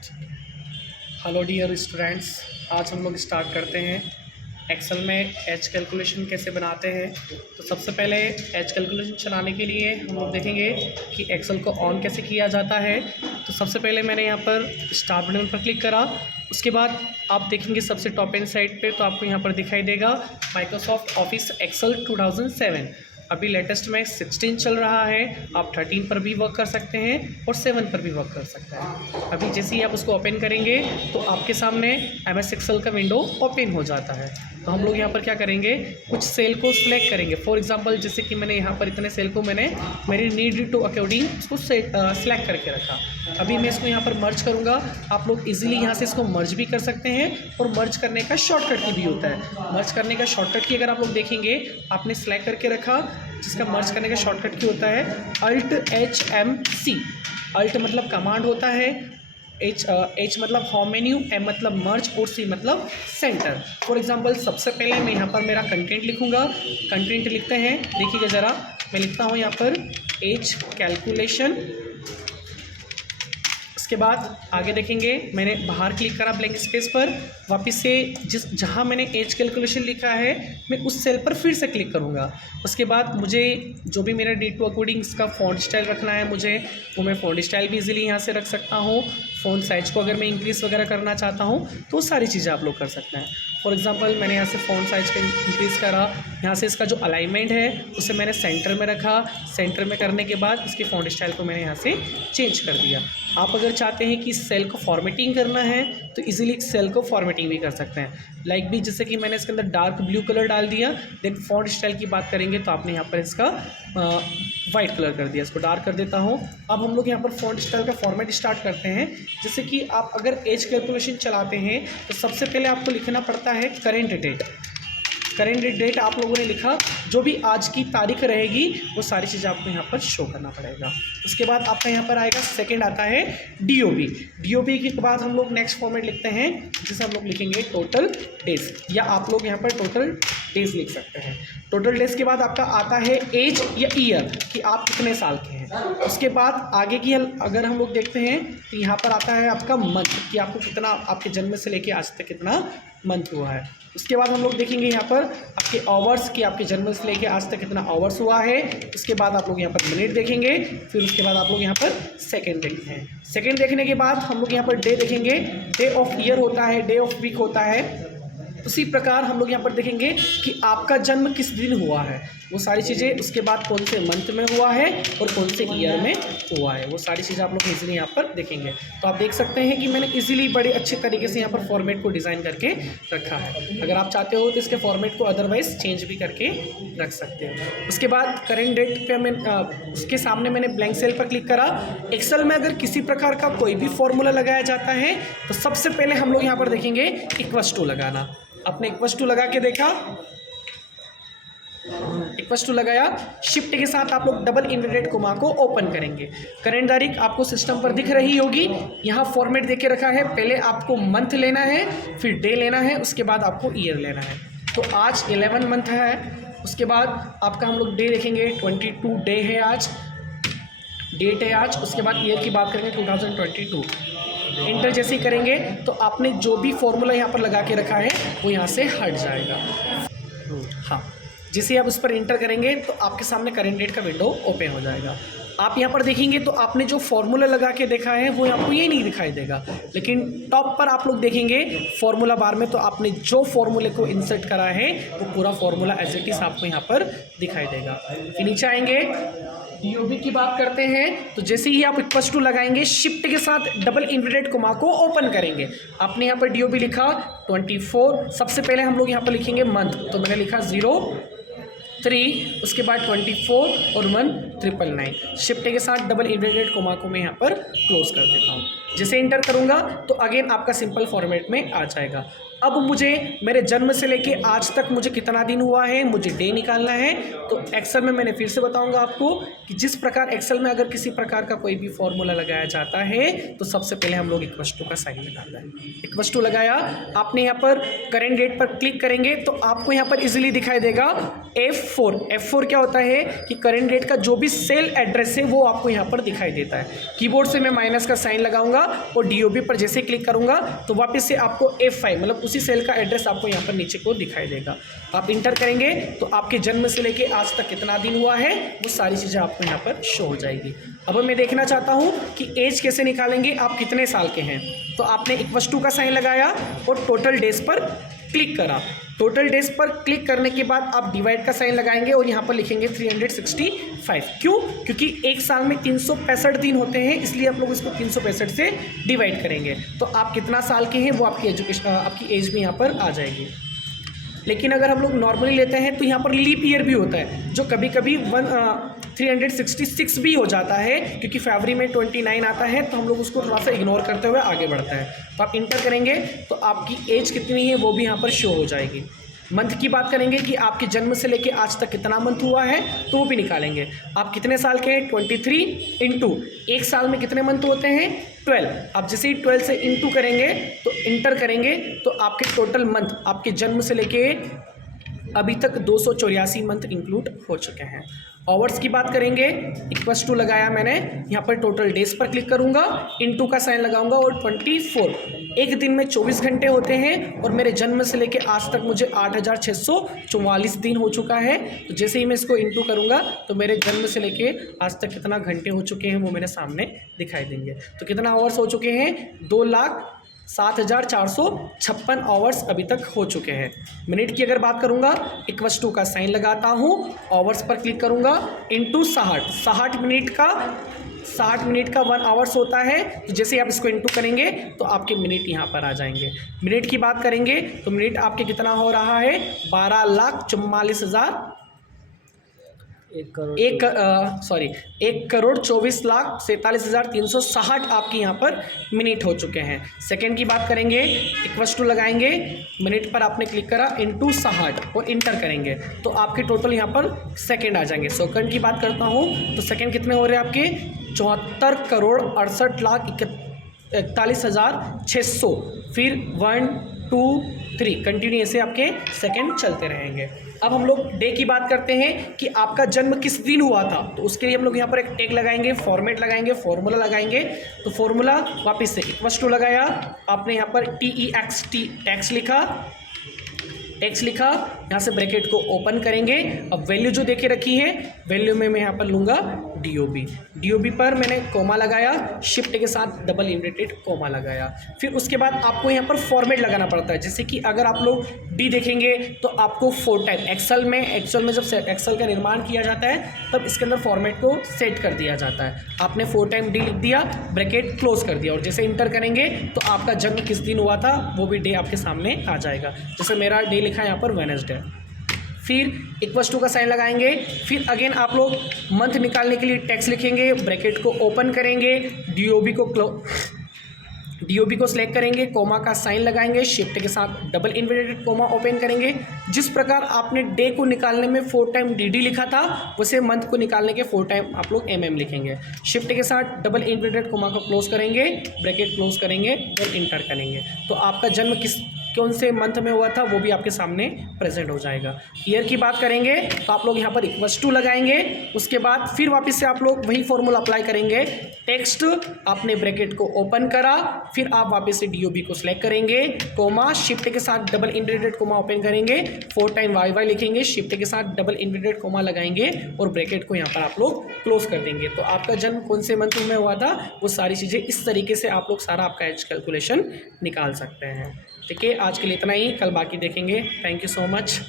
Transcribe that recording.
Hello dear students, आज हम लोग स्टार्ट करते हैं एक्सेल में एच कैलकुलेशन कैसे बनाते हैं। तो सबसे पहले एच कैलकुलेशन चलाने के लिए हम लोग देखेंगे कि एक्सेल को ऑन कैसे किया जाता है। तो सबसे पहले मैंने यहाँ पर स्टार्ट बटन पर क्लिक करा। उसके बाद आप देखेंगे सबसे टॉप एंड साइड पे, तो आपको यहाँ पर दिखाई देगा माइक्रोसॉफ्ट ऑफिस एक्सेल 2007। अभी लेटेस्ट में 16 चल रहा है। आप 13 पर भी वर्क कर सकते हैं और 7 पर भी वर्क कर सकते हैं। अभी जैसे ही आप उसको ओपन करेंगे तो आपके सामने MS एक्सेल का विंडो ओपन हो जाता है। तो हम लोग यहाँ पर क्या करेंगे, कुछ सेल को सिलेक्ट करेंगे। फॉर एग्जांपल जैसे कि मैंने यहाँ पर इतने सेल को मैंने मेरी नीड टू अकॉर्डिंग उसको सिलेक्ट करके रखा। अभी मैं इसको यहाँ पर मर्ज करूँगा। आप लोग इजीली यहाँ से इसको मर्ज भी कर सकते हैं और मर्ज करने का शॉर्टकट की भी होता है। मर्ज करने का शॉर्टकट की अगर आप लोग देखेंगे, आपने सिलेक्ट करके रखा, जिसका मर्ज करने का शॉर्टकट की होता है Alt+HMC। अल्ट मतलब कमांड होता है, H मतलब हाउ मेनी, M मतलब मर्ज और C मतलब सेंटर। फॉर एग्जांपल सबसे पहले मैं यहाँ पर मेरा कंटेंट लिखूँगा। कंटेंट लिखते हैं, देखिएगा ज़रा, मैं लिखता हूँ यहाँ पर एच कैलकुलेशन। उसके बाद आगे देखेंगे, मैंने बाहर क्लिक करा ब्लैंक स्पेस पर, वापस से जहाँ मैंने एज कैलकुलेशन लिखा है मैं उस सेल पर फिर से क्लिक करूँगा। उसके बाद मुझे जो भी मेरा नीड टू अकॉर्डिंग इसका फ़ॉन्ट स्टाइल रखना है मुझे, वो मैं फ़ॉन्ट स्टाइल भी इजीली यहाँ से रख सकता हूँ। फ़ॉन्ट साइज़ को अगर मैं इंक्रीज़ वगैरह करना चाहता हूँ तो सारी चीज़ें आप लोग कर सकते हैं। फॉर एग्जांपल मैंने यहाँ से फ़ॉन्ट साइज़ का इंक्रीज़ करा, यहाँ से इसका जो अलाइनमेंट है उसे मैंने सेंटर में रखा। सेंटर में करने के बाद इसके फ़ॉन्ट स्टाइल को मैंने यहाँ से चेंज कर दिया। आप अगर चाहते हैं कि सेल को फॉर्मेटिंग करना है तो इजीली सेल को फॉर्मेटिंग भी कर सकते हैं। लाइक भी जैसे कि मैंने इसके अंदर डार्क ब्लू कलर डाल दिया। देन फॉन्ट स्टाइल की बात करेंगे तो आपने यहाँ पर इसका वाइट कलर कर दिया। इसको डार्क कर देता हूँ। अब हम लोग यहाँ पर फॉन्ट स्टाइल का फॉर्मेट स्टार्ट करते हैं। जैसे कि आप अगर एज कैलकुलेशन चलाते हैं तो सबसे पहले आपको लिखना पड़ता है करेंट डेट। करेंट डेट आप लोगों ने लिखा, जो भी आज की तारीख रहेगी वो सारी चीज़ें आपको यहाँ पर शो करना पड़ेगा। उसके बाद आपका यहाँ पर आएगा, सेकंड आता है DOB। DOB के बाद हम लोग नेक्स्ट फॉर्मेट लिखते हैं, जिसे हम लोग लिखेंगे टोटल डेज, या आप लोग यहाँ पर टोटल डेज लिख सकते हैं। टोटल डेज के बाद आपका आता है एज या ईयर, कि आप कितने साल के हैं। उसके बाद आगे की अगर हम लोग देखते हैं तो यहाँ पर आता है आपका मंथ, कि आपको कितना, आपके जन्म से लेके आज तक कितना मंथ हुआ है। उसके बाद हम लोग देखेंगे यहाँ पर आपके आवर्स, कि आपके जन्म से लेके आज तक कितना आवर्स हुआ है। उसके बाद आप लोग यहाँ पर मिनट देखेंगे। फिर उसके बाद आप लोग यहाँ पर सेकंड देखते हैं। सेकंड देखने के बाद हम लोग यहाँ पर डे देखेंगे। डे ऑफ ईयर होता है, डे ऑफ वीक होता है। उसी प्रकार हम लोग यहाँ पर देखेंगे कि आपका जन्म किस दिन हुआ है, वो सारी चीज़ें। उसके बाद कौन से मंथ में हुआ है और कौन से ईयर में हुआ है, वो सारी चीज़ें आप लोग इजीली यहाँ पर देखेंगे। तो आप देख सकते हैं कि मैंने इजीली बड़े अच्छे तरीके से यहाँ पर फॉर्मेट को डिज़ाइन करके रखा है। अगर आप चाहते हो तो इसके फॉर्मेट को अदरवाइज चेंज भी करके रख सकते हो। उसके बाद करेंट डेट पे मैं उसके सामने मैंने ब्लैंक सेल पर क्लिक करा। एक्सेल में अगर किसी प्रकार का कोई भी फॉर्मूला लगाया जाता है तो सबसे पहले हम लोग यहाँ पर देखेंगे इक्वल्स टू लगाना। आपने इक्वल्स टू लगा के देखा, इक्वल्स टू लगाया, शिफ्ट के साथ आप लोग डबल इन्वर्टेड कोमा को ओपन करेंगे। करंट तारीख आपको सिस्टम पर दिख रही होगी। यहाँ फॉर्मेट देके रखा है, पहले आपको मंथ लेना है, फिर डे लेना है, उसके बाद आपको ईयर लेना है। तो आज 11 मंथ है। उसके बाद आपका हम लोग डे देखेंगे, 22 डे है आज, डेट है आज। उसके बाद ईयर की बात करेंगे 2022। इंटर जैसे ही करेंगे तो आपने जो भी फॉर्मूला यहाँ पर लगा के रखा है वो यहाँ से हट जाएगा। हाँ, जैसे आप उस पर इंटर करेंगे तो आपके सामने करेंट डेट का विंडो ओपन हो जाएगा। आप यहाँ पर देखेंगे तो आपने जो फॉर्मूला लगा के देखा है वो आपको ये नहीं दिखाई देगा, लेकिन टॉप पर आप लोग देखेंगे फॉर्मूला बार में, तो आपने जो फॉर्मूले को इंसर्ट करा है वो पूरा फॉर्मूला एज इट इज़ आपको यहाँ पर दिखाई देगा। फिर नीचे आएंगे, DOB की बात करते हैं। तो जैसे ही आप इक्वल्स टू लगाएंगे, शिफ्ट के साथ डबल इन्वर्टेड कोमा को ओपन करेंगे। आपने यहाँ पर DOB लिखा 24। सबसे पहले हम लोग यहाँ पर लिखेंगे मंथ, तो मैंने लिखा 03। उसके बाद 24 और 1999। शिफ्ट के साथ डबल इन्वर्टेड कोमा को मैं यहाँ पर क्लोज कर देता हूँ। जैसे इंटर करूँगा तो अगेन आपका सिंपल फॉर्मेट में आ जाएगा। अब मुझे मेरे जन्म से लेके आज तक मुझे कितना दिन हुआ है, मुझे डे निकालना है। तो एक्सेल में मैंने फिर से बताऊंगा आपको कि जिस प्रकार एक्सेल में अगर किसी प्रकार का कोई भी फॉर्मूला लगाया जाता है तो सबसे पहले हम लोग इक्वल्स टू का साइन लगाता है। इक्वल्स टू लगाया, आपने यहाँ पर करेंट डेट पर क्लिक करेंगे तो आपको यहाँ पर इजीली दिखाई देगा F4। F4 क्या होता है कि करेंट डेट का जो भी सेल एड्रेस है वो आपको यहाँ पर दिखाई देता है। कीबोर्ड से मैं माइनस का साइन लगाऊंगा और DOB पर जैसे क्लिक करूंगा तो वापस से आपको F5 मतलब उसी सेल का एड्रेस आपको यहाँ पर नीचे को दिखाई देगा। आप इंटर करेंगे तो आपके जन्म से लेके आज तक कितना दिन हुआ है वो सारी चीज़ें आपको यहाँ पर शो हो जाएगी। अब मैं देखना चाहता हूँ कि एज कैसे निकालेंगे, आप कितने साल के हैं। तो आपने =2 का साइन लगाया और टोटल डेज पर क्लिक करा। टोटल डेज पर क्लिक करने के बाद आप डिवाइड का साइन लगाएंगे और यहाँ पर लिखेंगे 365। क्यों? क्योंकि एक साल में 365 दिन होते हैं, इसलिए आप लोग इसको 365 से डिवाइड करेंगे। तो आप कितना साल के हैं वो आपकी एज में यहाँ पर आ जाएगी। लेकिन अगर हम लोग नॉर्मली लेते हैं तो यहाँ पर लीप ईयर भी होता है, जो कभी कभी 366 भी हो जाता है, क्योंकि फरवरी में 29 आता है, तो हम लोग उसको थोड़ा सा इग्नोर करते हुए आगे बढ़ते हैं। तो आप इंटर करेंगे तो आपकी एज कितनी है वो भी यहाँ पर शो हो जाएगी। मंथ की बात करेंगे कि आपके जन्म से लेके आज तक कितना मंथ हुआ है तो वो भी निकालेंगे। आप कितने साल के हैं, 23 इंटू एक साल में कितने मंथ होते हैं, 12। आप जैसे ही 12 से इंटू करेंगे तो इंटर करेंगे तो आपके टोटल मंथ आपके जन्म से लेके अभी तक 284 मंथ इंक्लूड हो चुके हैं। आवर्स की बात करेंगे, =2 लगाया मैंने, यहाँ पर टोटल डेज पर क्लिक करूँगा, इंटू का साइन लगाऊंगा और 24। एक दिन में 24 घंटे होते हैं और मेरे जन्म से लेके आज तक मुझे 8644 दिन हो चुका है। तो जैसे ही मैं इसको इंटू करूँगा तो मेरे जन्म से लेके आज तक कितना घंटे हो चुके हैं वो मेरे सामने दिखाई देंगे। तो कितना आवर्स हो चुके हैं, 2,07,456 आवर्स अभी तक हो चुके हैं। मिनट की अगर बात करूंगा, =2 का साइन लगाता हूं, आवर्स पर क्लिक करूंगा, इंटू 60 मिनट का 1 आवर्स होता है। तो जैसे आप इसको इंटू करेंगे तो आपके मिनट यहाँ पर आ जाएंगे। मिनट की बात करेंगे तो मिनट आपके कितना हो रहा है, 1,24,47,360 आपके यहाँ पर मिनट हो चुके हैं। सेकंड की बात करेंगे, =2 लगाएंगे, मिनट पर आपने क्लिक करा, इंटू 60 और इंटर करेंगे तो आपके टोटल यहाँ पर सेकंड आ जाएंगे। सेकंड की बात करता हूँ तो सेकंड कितने हो रहे हैं आपके, 74,68,41,600। फिर 1 2 3 कंटिन्यू ऐसे आपके सेकंड चलते रहेंगे। अब हम लोग डे की बात करते हैं कि आपका जन्म किस दिन हुआ था। तो उसके लिए हम लोग यहाँ पर एक टैग लगाएंगे, फॉर्मेट लगाएंगे, फॉर्मूला लगाएंगे। तो फॉर्मूला वापस से =2 लगाया, आपने यहाँ पर TEXT टैक्स लिखा, यहाँ से ब्रैकेट को ओपन करेंगे। अब वैल्यू जो देके रखी है, वैल्यू में मैं यहाँ पर लूँगा DOB पर मैंने कोमा लगाया, शिफ्ट के साथ डबल इनवर्टेड कोमा लगाया। फिर उसके बाद आपको यहाँ पर फॉर्मेट लगाना पड़ता है। जैसे कि अगर आप लोग डी देखेंगे तो आपको 4 टाइम एक्सेल में जब एक्सेल का निर्माण किया जाता है तब इसके अंदर फॉर्मेट को सेट कर दिया जाता है। आपने 4 टाइम डी लिख दिया, ब्रैकेट क्लोज कर दिया और जैसे इंटर करेंगे तो आपका जन्म किस दिन हुआ था वो भी डे आपके सामने आ जाएगा। जैसे मेरा डे लिखा है यहाँ पर वेडनेसडे। फिर =2 का साइन लगाएंगे। फिर अगेन आप लोग मंथ निकालने के लिए टैक्स लिखेंगे, ब्रैकेट को ओपन करेंगे, DOB को सिलेक्ट करेंगे, कोमा का साइन लगाएंगे, शिफ्ट के साथ डबल इन्वर्टेड कोमा ओपन करेंगे। जिस प्रकार आपने डे को निकालने में 4 टाइम DD लिखा था वैसे मंथ को निकालने के 4 टाइम आप लोग MM लिखेंगे। शिफ्ट के साथ डबल इन्वर्टेड कोमा को क्लोज करेंगे, ब्रैकेट क्लोज करेंगे और इंटर करेंगे तो आपका जन्म कौन से मंथ में हुआ था वो भी आपके सामने प्रेजेंट हो जाएगा। ईयर की बात करेंगे तो आप लोग यहाँ पर =2 लगाएंगे। उसके बाद फिर वापस से आप लोग वही फॉर्मूला अप्लाई करेंगे। टेक्स्ट आपने ब्रैकेट को ओपन करा, फिर आप वापस से DOB को सिलेक्ट करेंगे, कोमा शिफ्ट के साथ डबल इन्वर्टेड कोमा ओपन करेंगे, 4 टाइम YY लिखेंगे, शिफ्ट के साथ डबल इन्वर्टेड कोमा लगाएंगे और ब्रैकेट को यहाँ पर आप लोग क्लोज कर देंगे। तो आपका जन्म कौन से मंथ में हुआ था वो सारी चीज़ें इस तरीके से आप लोग सारा आपका एज कैलकुलेशन निकाल सकते हैं। ठीक है, आज के लिए इतना ही, कल बाकी देखेंगे। Thank you so much.